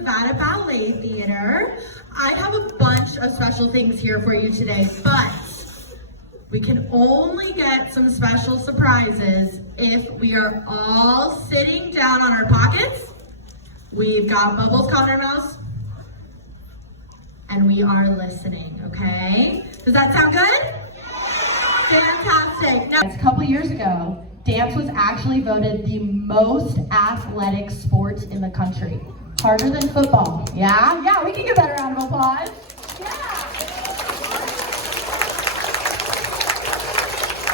Nevada Ballet Theater. I have a bunch of special things here for you today, but we can only get some special surprises if we are all sitting down on our pockets. We've got bubbles caught in our mouths, and we are listening, okay? Does that sound good? Fantastic. Now, a couple years ago, dance was actually voted the most athletic sport in the country. Harder than football. Yeah, we can give that a round of applause. Yeah.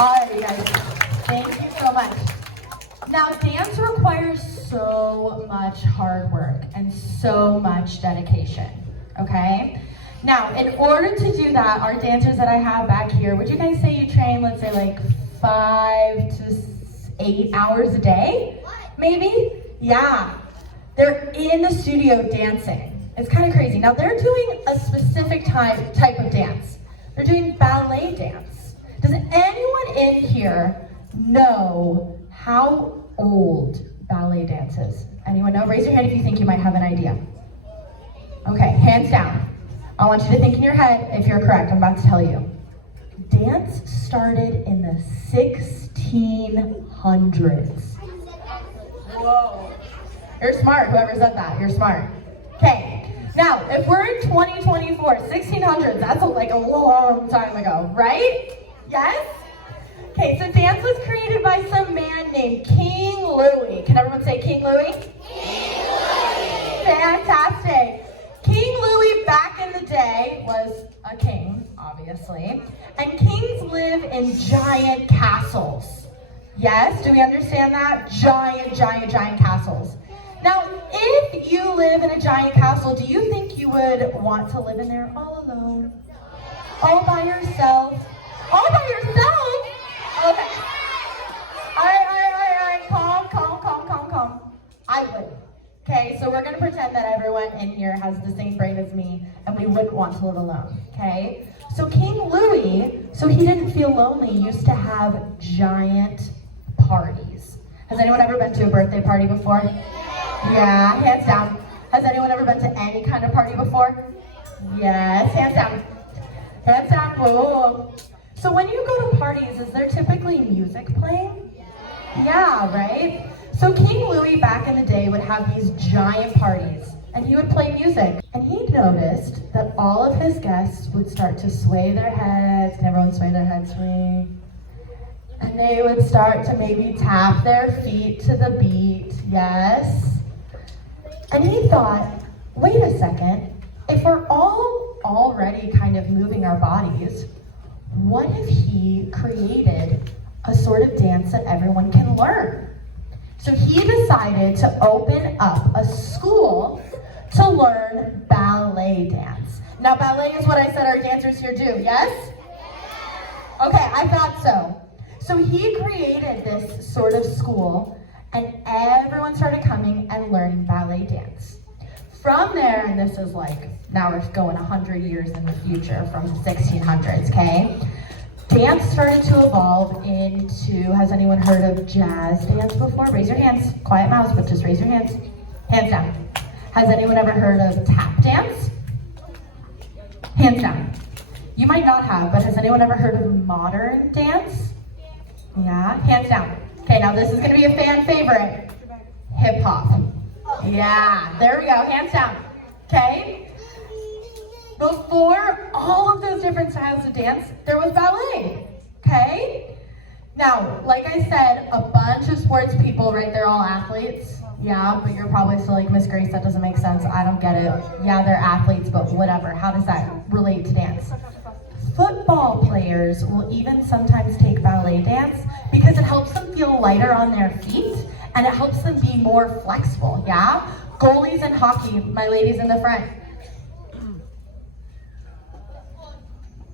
All right, you guys, thank you so much. Now, dance requires so much hard work and so much dedication, okay? Now, in order to do that, our dancers that I have back here, would you guys say you train, let's say like 5 to 8 hours a day? Maybe? Yeah. They're in the studio dancing. It's kind of crazy. Now, they're doing a specific type of dance. They're doing ballet dance. Does anyone in here know how old ballet dance is? Anyone know? Raise your hand if you think you might have an idea. Okay, hands down. I want you to think in your head if you're correct. I'm about to tell you. Dance started in the 1600s. Whoa. You're smart, whoever said that. You're smart. Okay, now, if we're in 2024, 1600s, that's like a long time ago, right? Yes? Okay, so dance was created by some man named King Louis. Can everyone say King Louis? King Louis! Fantastic. King Louis back in the day was a king, obviously, and kings live in giant castles. Yes, do we understand that? Giant castles. Now, if you live in a giant castle, do you think you would want to live in there all alone? All by yourself? All by yourself? Okay. All right. Calm. I would. Okay, so we're gonna pretend that everyone in here has the same brain as me and we wouldn't want to live alone, okay? So King Louis, so he didn't feel lonely, used to have giant parties. Has anyone ever been to a birthday party before? Yeah, hands down. Has anyone ever been to any kind of party before? Yes, hands down. Hands down, whoa. So when you go to parties, is there typically music playing? Yeah, right? So King Louis back in the day would have these giant parties and he would play music. And he noticed that all of his guests would start to sway their heads. Can everyone sway their heads, swing? And they would start to maybe tap their feet to the beat, yes? And he thought, wait a second, if we're all already kind of moving our bodies, what if he created a sort of dance that everyone can learn? So he decided to open up a school to learn ballet dance. Now, ballet is what I said our dancers here do, yes? Okay, I thought so. So he created this sort of school, and everyone started coming and learning ballet dance. From there, and this is like, now we're going 100 years in the future from the 1600s, okay? Dance started to evolve into, has anyone heard of jazz dance before? Raise your hands, quiet mouths, but just raise your hands. Hands down. Has anyone ever heard of tap dance? Hands down. You might not have, but has anyone ever heard of modern dance? Yeah, hands down. Okay, now this is gonna be a fan favorite. Hip hop. Yeah, there we go, hands down. Okay? Before all of those different styles of dance, there was ballet, okay? Now, like I said, a bunch of sports people, right, they're all athletes. Yeah, but you're probably still like, Miss Grace, that doesn't make sense, I don't get it. Yeah, they're athletes, but whatever, how does that relate to dance? Football players will even sometimes take ballet dance because it helps them feel lighter on their feet and it helps them be more flexible, yeah? Goalies in hockey, my ladies in the front.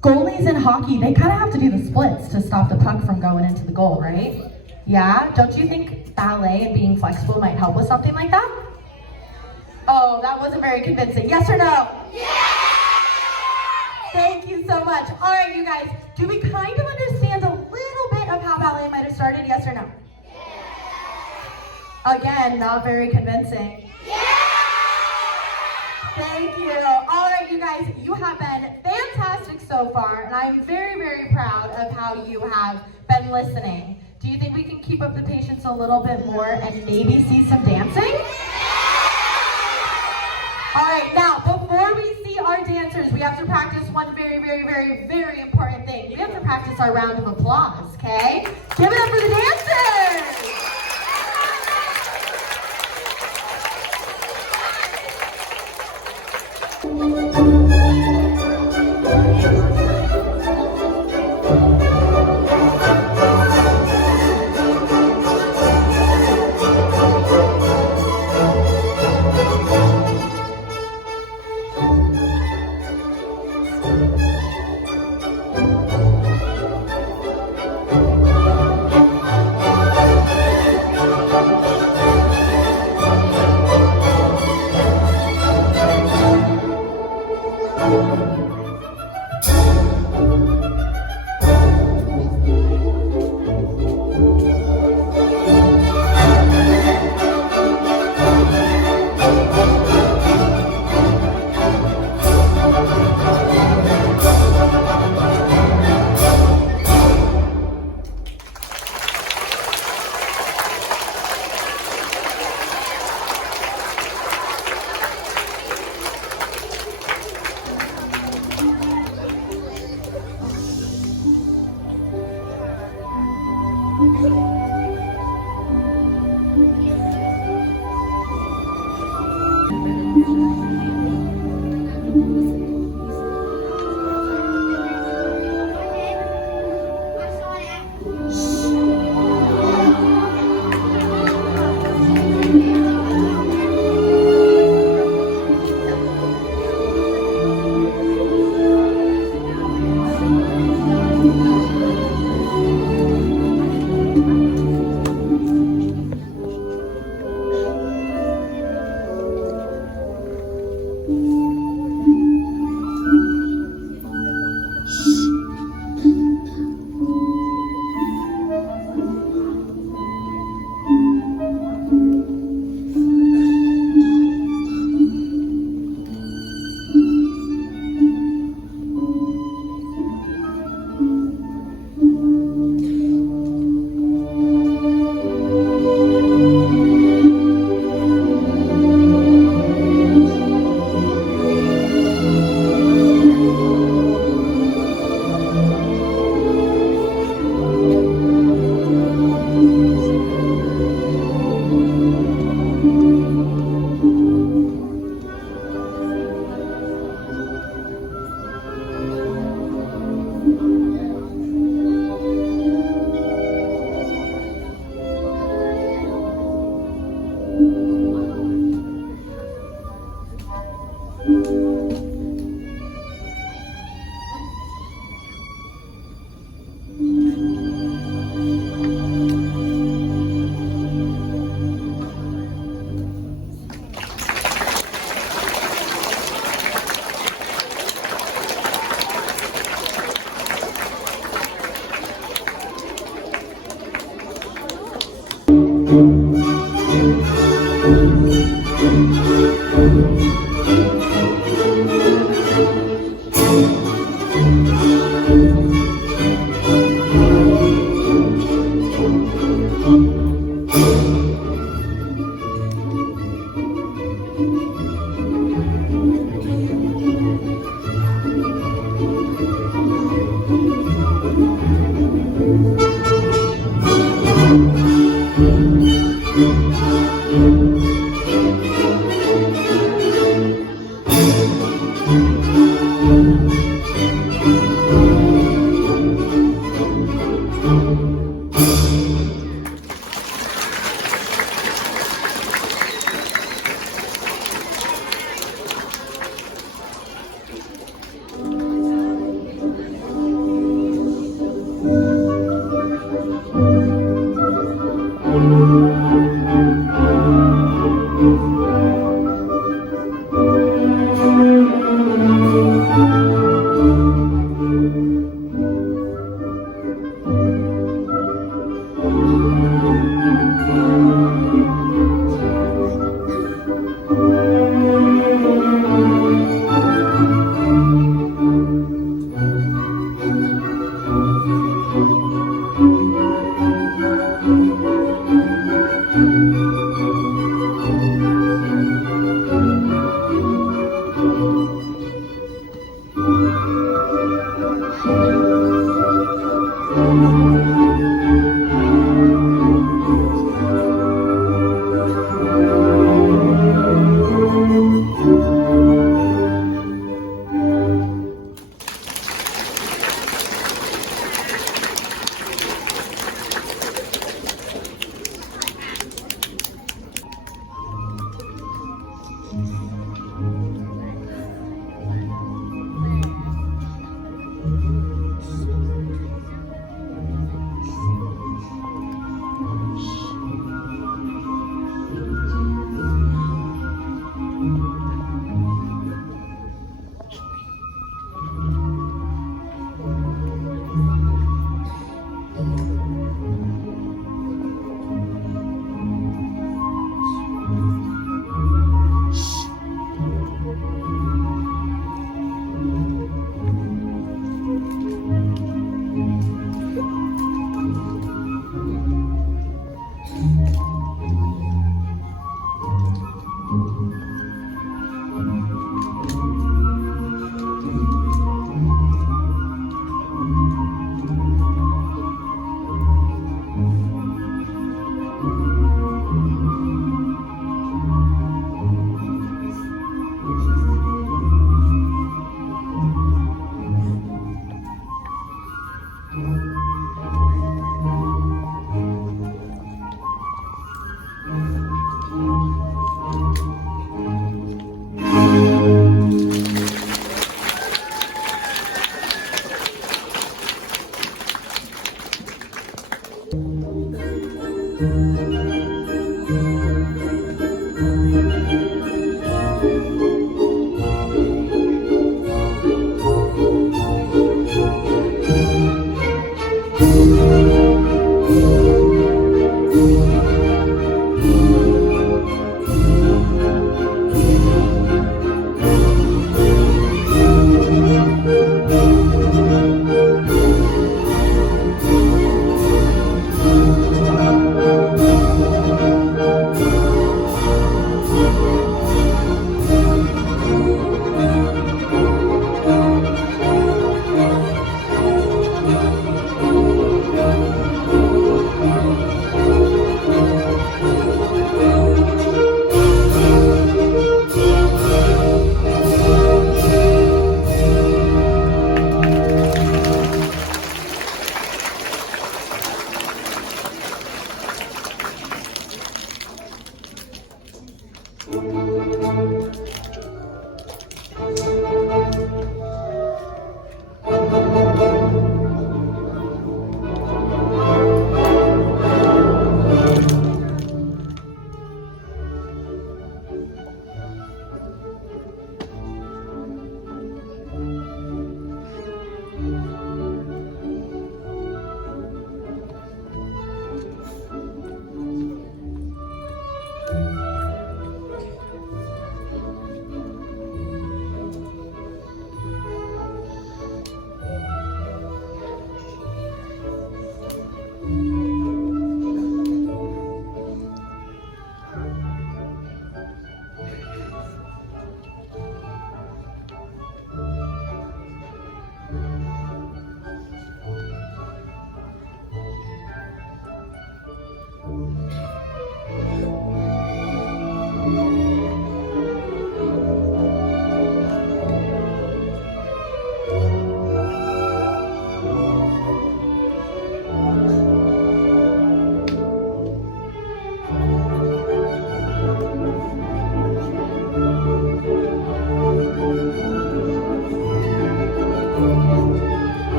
Goalies in hockey, they kind of have to do the splits to stop the puck from going into the goal, right? Yeah? Don't you think ballet and being flexible might help with something like that? Oh, that wasn't very convincing. Yes or no? Yeah! Thank you so much. All right, you guys, do we kind of understand a little bit of how ballet might have started? Yes or no? Yeah! Again, not very convincing. Yeah! Thank you. All right, you guys, you have been fantastic so far, and I'm very, very proud of how you have been listening. Do you think we can keep up the patience a little bit more and maybe see some dancing? All right, now, before we see our dancers, we have to practice one very, very, very, very important thing. We have to practice our round of applause, okay? Give it up for the dancers!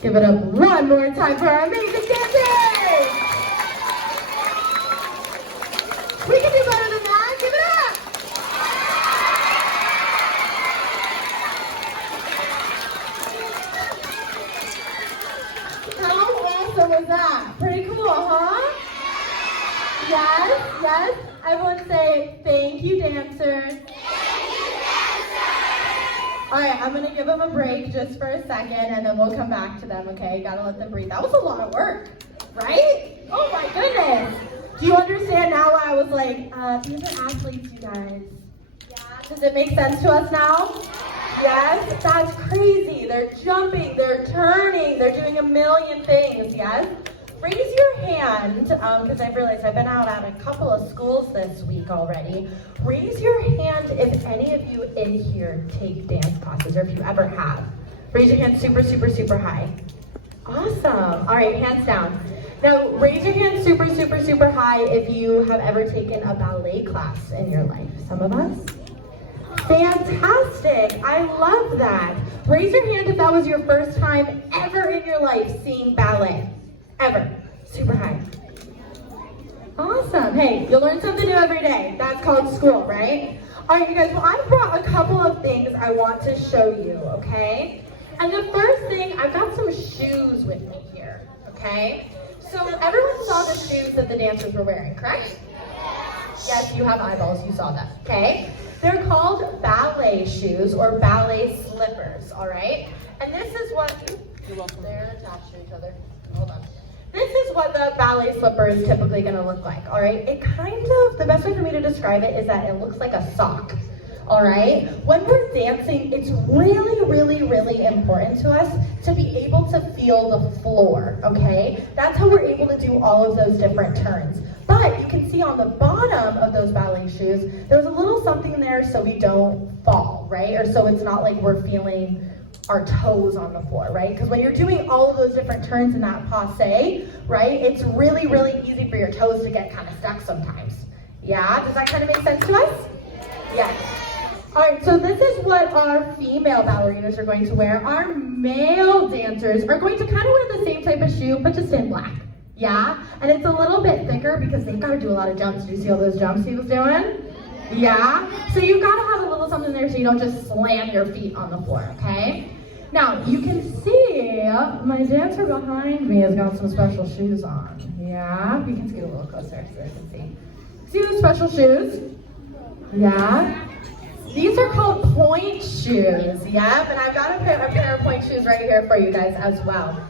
Give it up one more time for our amazing dancers! We can do better than that. Give it up! How awesome was that? Pretty cool, huh? Yes, yes. Everyone say, thank you, dancers. All right, I'm gonna give them a break just for a second and then we'll come back to them, okay? Gotta let them breathe. That was a lot of work, right? Oh my goodness. Do you understand now why I was like, these are athletes, you guys? Yeah, does it make sense to us now? Yes, that's crazy. They're jumping, they're turning, they're doing a million things, yes? Raise your hand, because I've realized I've been out at a couple of schools this week already. Raise your hand if any of you in here take dance classes, or if you ever have. Raise your hand super, super, super high. Awesome. All right, hands down. Now, raise your hand super, super, super high if you have ever taken a ballet class in your life. Some of us? Fantastic. I love that. Raise your hand if that was your first time ever in your life seeing ballet. Ever. Super high. Awesome. Hey, you learn something new every day. That's called school, right? All right, you guys, well, I brought a couple of things I want to show you, okay? And the first thing, I've got some shoes with me here, okay? So everyone saw the shoes that the dancers were wearing, correct? Yes, you have eyeballs, you saw that, okay? They're called ballet shoes or ballet slippers, all right? And this is what, they're attached to each other. Hold on. This is what the ballet slipper is typically going to look like, all right? It kind of, the best way for me to describe it is that it looks like a sock, all right? When we're dancing, it's really, really, really important to us to be able to feel the floor, okay? That's how we're able to do all of those different turns. But you can see on the bottom of those ballet shoes, there's a little something there so we don't fall, right? Or so it's not like we're feeling our toes on the floor, right? Because when you're doing all of those different turns in that passe, right, it's really, really easy for your toes to get kind of stuck sometimes. Yeah, does that kind of make sense to us? Yes. All right, so this is what our female ballerinas are going to wear. Our male dancers are going to kind of wear the same type of shoe, but just in black. Yeah, and it's a little bit thicker because they've got to do a lot of jumps. Do you see all those jumps he was doing? Yeah, so you've got to have a little something there so you don't just slam your feet on the floor, okay? Now, you can see my dancer behind me has got some special shoes on. Yeah, we can get a little closer so I can see. See those special shoes? Yeah. These are called point shoes, yeah? And I've got a pair of point shoes right here for you guys as well.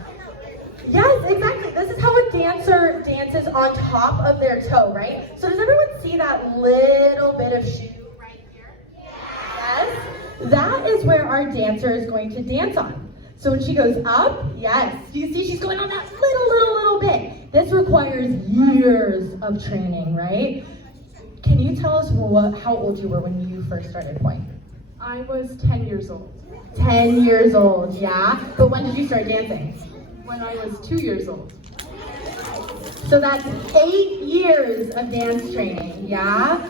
Yes, exactly. This is how a dancer dances on top of their toe, right? So does everyone see that little bit of shoe right here? Yes. That is where our dancer is going to dance on. So when she goes up, yes. Do you see she's going on that little bit? This requires years of training, right? Can you tell us how old you were when you first started point? I was 10 years old. 10 years old, yeah? But when did you start dancing? When I was 2 years old. So that's 8 years of dance training, yeah?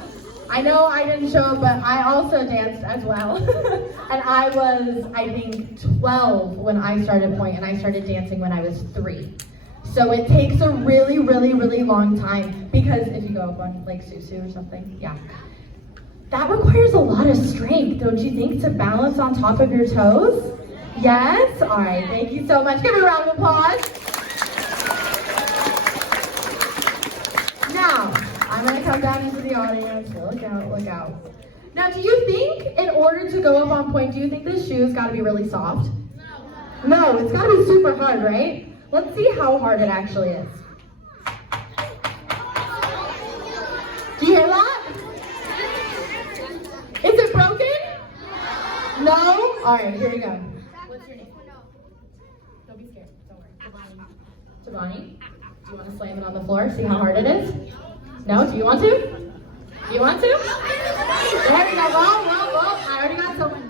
I know I didn't show up, but I also danced as well. And I was, I think, 12 when I started point, and I started dancing when I was 3. So it takes a really, really, really long time, because if you go up on like Susu or something, yeah. That requires a lot of strength, don't you think, to balance on top of your toes? Yes? All right, thank you so much. Give her a round of applause. Now, I'm gonna come down into the audience. Look out, look out. Now, do you think in order to go up on point, do you think this shoe's gotta be really soft? No, it's gotta be super hard, right? Let's see how hard it actually is. Do you hear that? All right, here we go. What's your name? Don't be scared. Don't worry. Tabani. Do you want to slam it on the floor? See how hard it is? No? Do you want to? Do you want to? There we go. Whoa. I already got someone.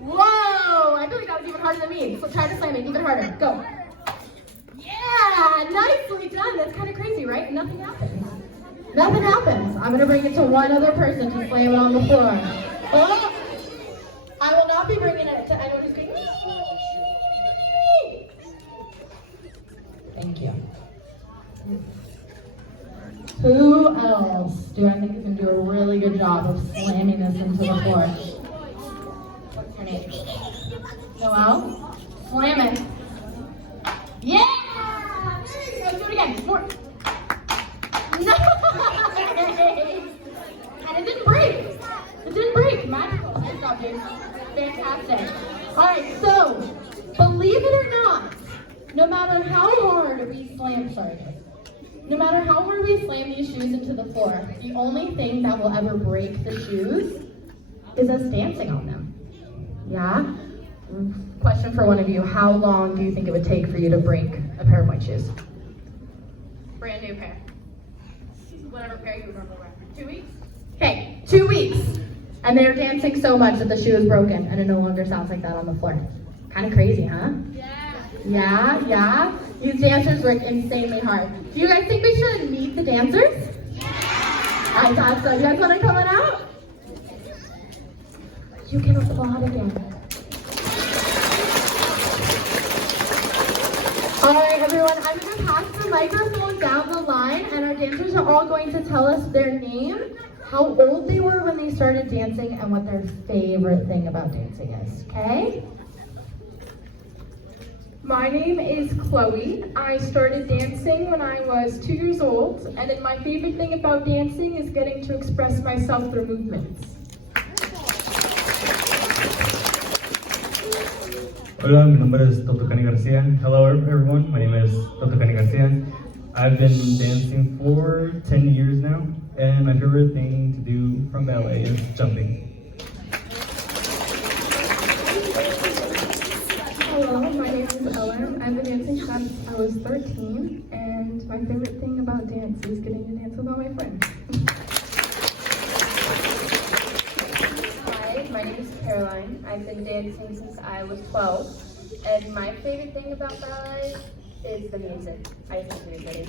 Whoa! I feel like that was even harder than me. So try to slam it even harder. Go. Yeah! Nicely done. That's kind of crazy, right? Nothing happens. Nothing happens. I'm going to bring it to one other person to slam it on the floor. Oh! I will not be bringing it to anyone who's going. Thank you. Who else do I think is going to do a really good job of slamming this into the floor? What's your name? Noelle? Slam it. Yeah! Let's do it again. More. Nice! And it didn't break. It didn't break. Magical. Good job, dude. Fantastic. All right, so believe it or not, no matter how hard we slam, no matter how hard we slam these shoes into the floor, the only thing that will ever break the shoes is us dancing on them. Yeah? Question for one of you, how long do you think it would take for you to break a pair of white shoes? Brand new pair. Whatever pair you would normally wear. 2 weeks? Okay, 2 weeks. And they're dancing so much that the shoe is broken and it no longer sounds like that on the floor. Kind of crazy, huh? Yeah. These dancers work insanely hard. Do you guys think we should meet the dancers? I thought so. You guys want to come on out? You can applaud again. All right, everyone, I'm going to pass the microphone down the line, and our dancers are all going to tell us their name, how old they were when they started dancing, and what their favorite thing about dancing is, okay? My name is Chloe. I started dancing when I was 2 years old, and then my favorite thing about dancing is getting to express myself through movements. Hola, mi nombre es Dr. Cani Garcia. Hello everyone, my name is Dr. Cani Garcia. I've been dancing for 10 years now, and my favorite thing to do from ballet is jumping. Hello, my name is Ellen. I've been dancing since I was 13, and my favorite thing about dance is getting to dance with all my friends. Hi, my name is Caroline. I've been dancing since I was 12, and my favorite thing about ballet is the music. I think it's really pretty.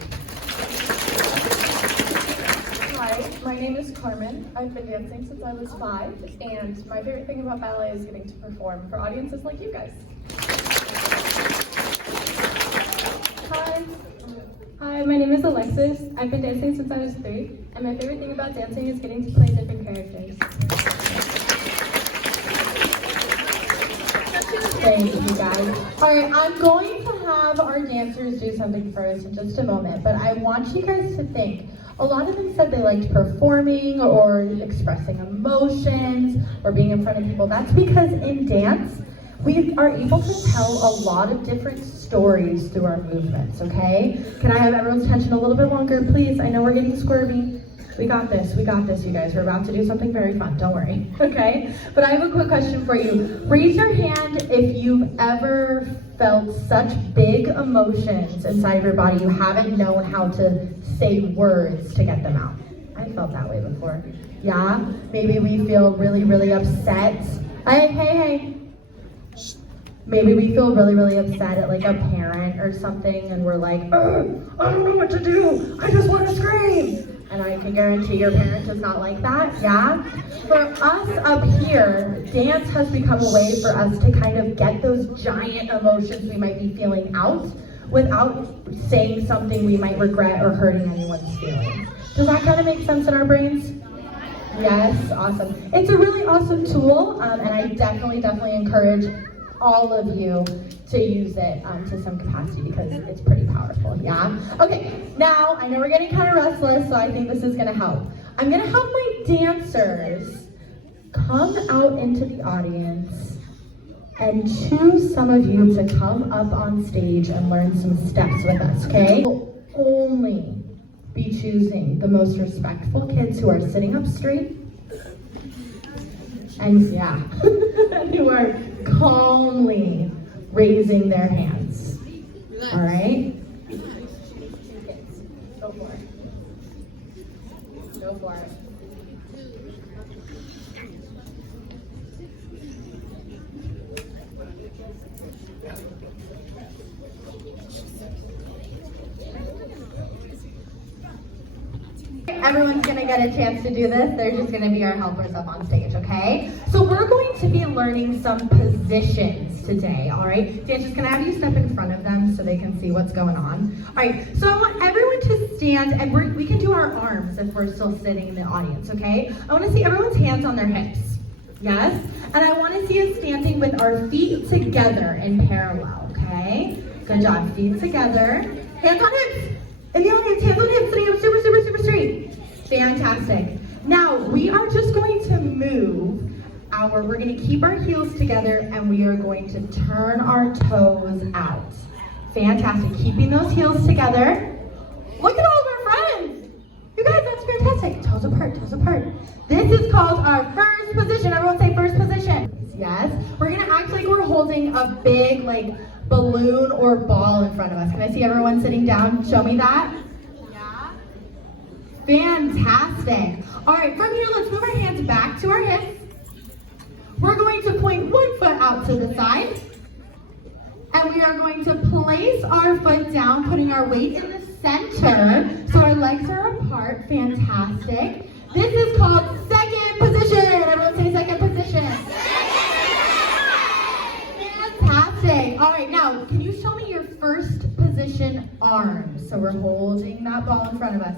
Hi, my name is Carmen. I've been dancing since I was 5, and my favorite thing about ballet is getting to perform for audiences like you guys. Hi, my name is Alexis. I've been dancing since I was 3, and my favorite thing about dancing is getting to play different characters. Thank you, guys. All right, I'm going to have our dancers do something for us in just a moment, but I want you guys to think. A lot of them said they liked performing or expressing emotions or being in front of people. That's because in dance, we are able to tell a lot of different stories through our movements, okay? Can I have everyone's attention a little bit longer, please? I know we're getting squirmy. We got this, you guys. We're about to do something very fun, don't worry, okay? But I have a quick question for you. Raise your hand if you've ever felt such big emotions inside of your body you haven't known how to say words to get them out. I felt that way before. Yeah? Maybe we feel really, really upset. Hey. Maybe we feel really, really upset at like a parent or something and we're like, I don't know what to do. I just want to scream. And I can guarantee your parent is not like that, yeah? For us up here, dance has become a way for us to kind of get those giant emotions we might be feeling out without saying something we might regret or hurting anyone's feelings. Does that kind of make sense in our brains? Yes, awesome. It's a really awesome tool, and I definitely encourage all of you to use it to some capacity because it's pretty powerful, yeah? Okay, now I know we're getting kind of restless, so I think this is gonna help. I'm gonna have my dancers come out into the audience and choose some of you to come up on stage and learn some steps with us, okay? We'll only be choosing the most respectful kids who are sitting up straight and yeah, who are calmly raising their hands. All right? Go for it. Go for it. Everyone's gonna get a chance to do this. They're just gonna be our helpers up on stage, okay? So we're going to be learning some positions today, all right? Dancers, can I have you step in front of them so they can see what's going on? All right, so I want everyone to stand, and we can do our arms if we're still sitting in the audience, okay? I wanna see everyone's hands on their hips, yes? And I wanna see us standing with our feet together in parallel, okay? Good job, feet together. Hands on hips. In the audience, hands on hips, sitting up super, super, super straight. Fantastic. Now, we are just going to move we're going to keep our heels together and we are going to turn our toes out. Fantastic. Keeping those heels together. Look at all of our friends. You guys, that's fantastic. Toes apart, toes apart. This is called our first position. Everyone say first position. Yes. We're going to act like we're holding a big, like, balloon or ball in front of us. Can I see everyone sitting down? Show me that. Yeah. Fantastic. All right, from here, let's move our hands back to our hips. We're going to point one foot out to the side. And we are going to place our foot down, putting our weight in the center. So our legs are apart. Fantastic. This is called second position. Everyone say second position. Fantastic. All right, now, can you show me your first position arms? So we're holding that ball in front of us.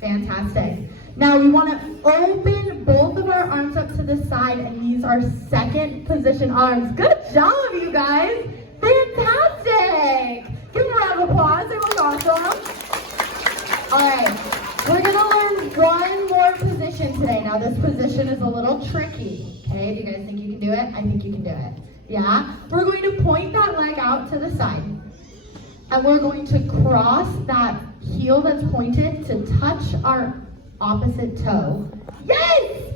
Fantastic. Now we want to open both of our arms up to the side and use our second position arms. Good job, you guys. Fantastic. Give them a round of applause. They look awesome. All right, we're going to learn one more position today. Now this position is a little tricky. Okay, do you guys think you can do it? I think you can do it. Yeah? We're going to point that leg out to the side. And we're going to cross that heel that's pointed to touch our opposite toe. Yes!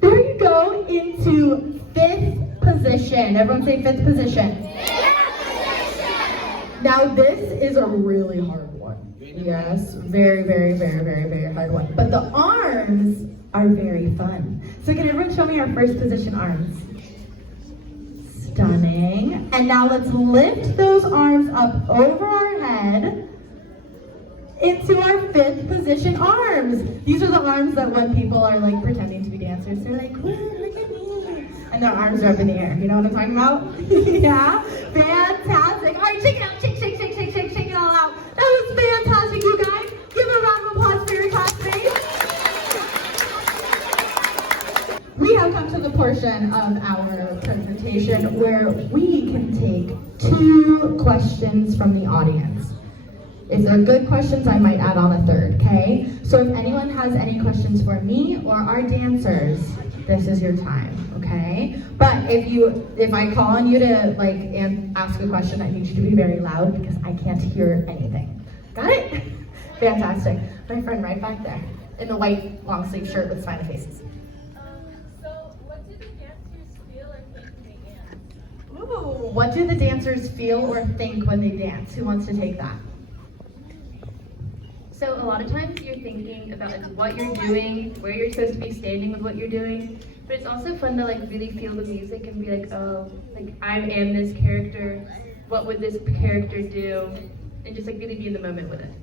There you go, into fifth position. Everyone say fifth position. Fifth position! Now this is a really hard one. Yes, very, very, very, very, very hard one. But the arms are very fun. So can everyone show me our first position arms? Stunning. And now let's lift those arms up over our head into our fifth position arms. These are the arms that when people are like pretending to be dancers, they're like, woo, look at me. And their arms are up in the air. You know what I'm talking about? Yeah? Fantastic. All right, shake it out. Shake, shake, shake, shake, shake, shake it all out. That was fantastic, you guys. Give a round of applause for your classmates. We have come to the portion of our presentation where we can take 2 questions from the audience. If they're good questions, I might add on a third, okay? So if anyone has any questions for me or our dancers, this is your time, okay? But if I call on you to ask a question, I need you to be very loud because I can't hear anything. Got it? Fantastic. My friend right back there in the white long sleeve shirt with smiley faces. Ooh, what do the dancers feel or think when they dance? Who wants to take that? So a lot of times you're thinking about what you're doing, where you're supposed to be standing with what you're doing, but it's also fun to really feel the music and be like, oh, I am this character, what would this character do, and just really be in the moment with it.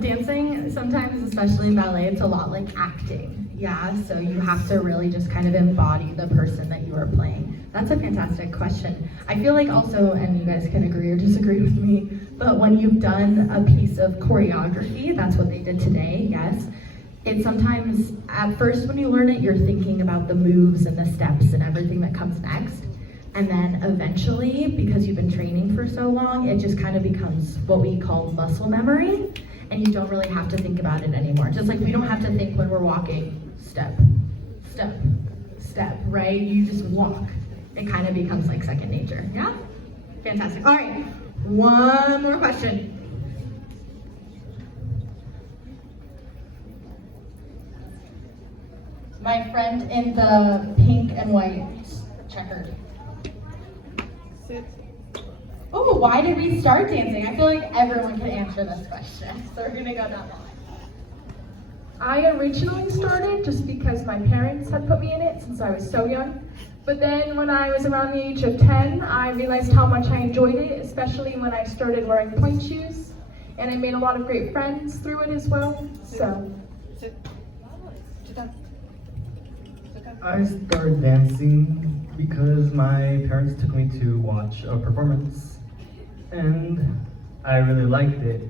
Dancing, sometimes, especially in ballet, it's a lot like acting. Yeah, so you have to really just kind of embody the person that you are playing. That's a fantastic question. I feel like also, and you guys can agree or disagree with me, but when you've done a piece of choreography, that's what they did today, yes. It's sometimes, at first when you learn it, you're thinking about the moves and the steps and everything that comes next. And then eventually, because you've been training for so long, it just kind of becomes what we call muscle memory. And you don't really have to think about it anymore. Just like we don't have to think when we're walking, step, step, step, right? You just walk. It kind of becomes like second nature, yeah? Fantastic. All right, one more question. My friend in the pink and white checkered. Oh, why did we start dancing? I feel like everyone can answer this question, so we're gonna go down the line. I originally started just because my parents had put me in it since I was so young. But then when I was around the age of 10, I realized how much I enjoyed it, especially when I started wearing pointe shoes. And I made a lot of great friends through it as well, so. I started dancing because my parents took me to watch a performance, and I really liked it.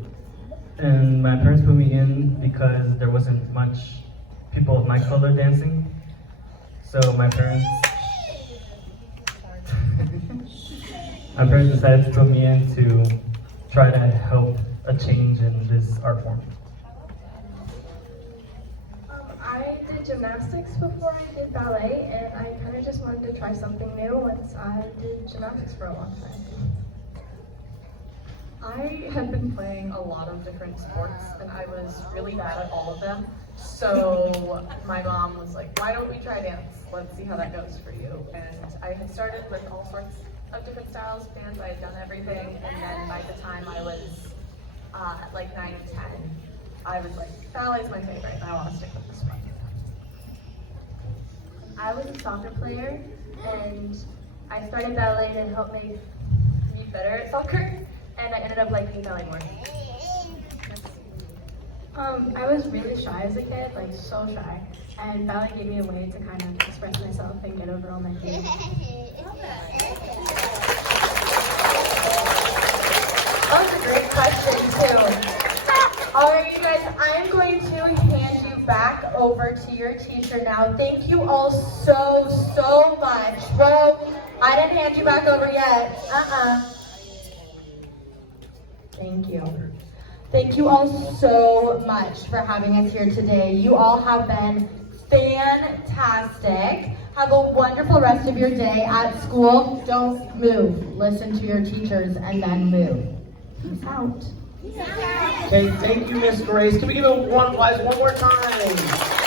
And my parents put me in because there wasn't much people of my color dancing, so my parents decided to put me in to try to help a change in this art form. I did gymnastics before I did ballet, and I kind of just wanted to try something new once I did gymnastics for a long time. I had been playing a lot of different sports and I was really bad at all of them. So my mom was like, why don't we try dance? Let's see how that goes for you. And I had started with all sorts of different styles, bands, I had done everything. And then by the time I was like 9 or 10, I was like, ballet's my favorite and I want to stick with this one. I was a soccer player, and I started ballet to help make me better at soccer, and I ended up liking ballet more. I was really shy as a kid, like so shy, and ballet gave me a way to kind of express myself and get over all my fears. That was a great question too. All right, you guys, I'm going to hand you back over to your teacher now. Thank you all so much. Bro, I didn't hand you back over yet. Thank you. Thank you all so much for having us here today. You all have been fantastic. Have a wonderful rest of your day at school. Don't move. Listen to your teachers and then move. Peace out. Okay, thank you, Miss Grace. Can we give a round of applause one more time?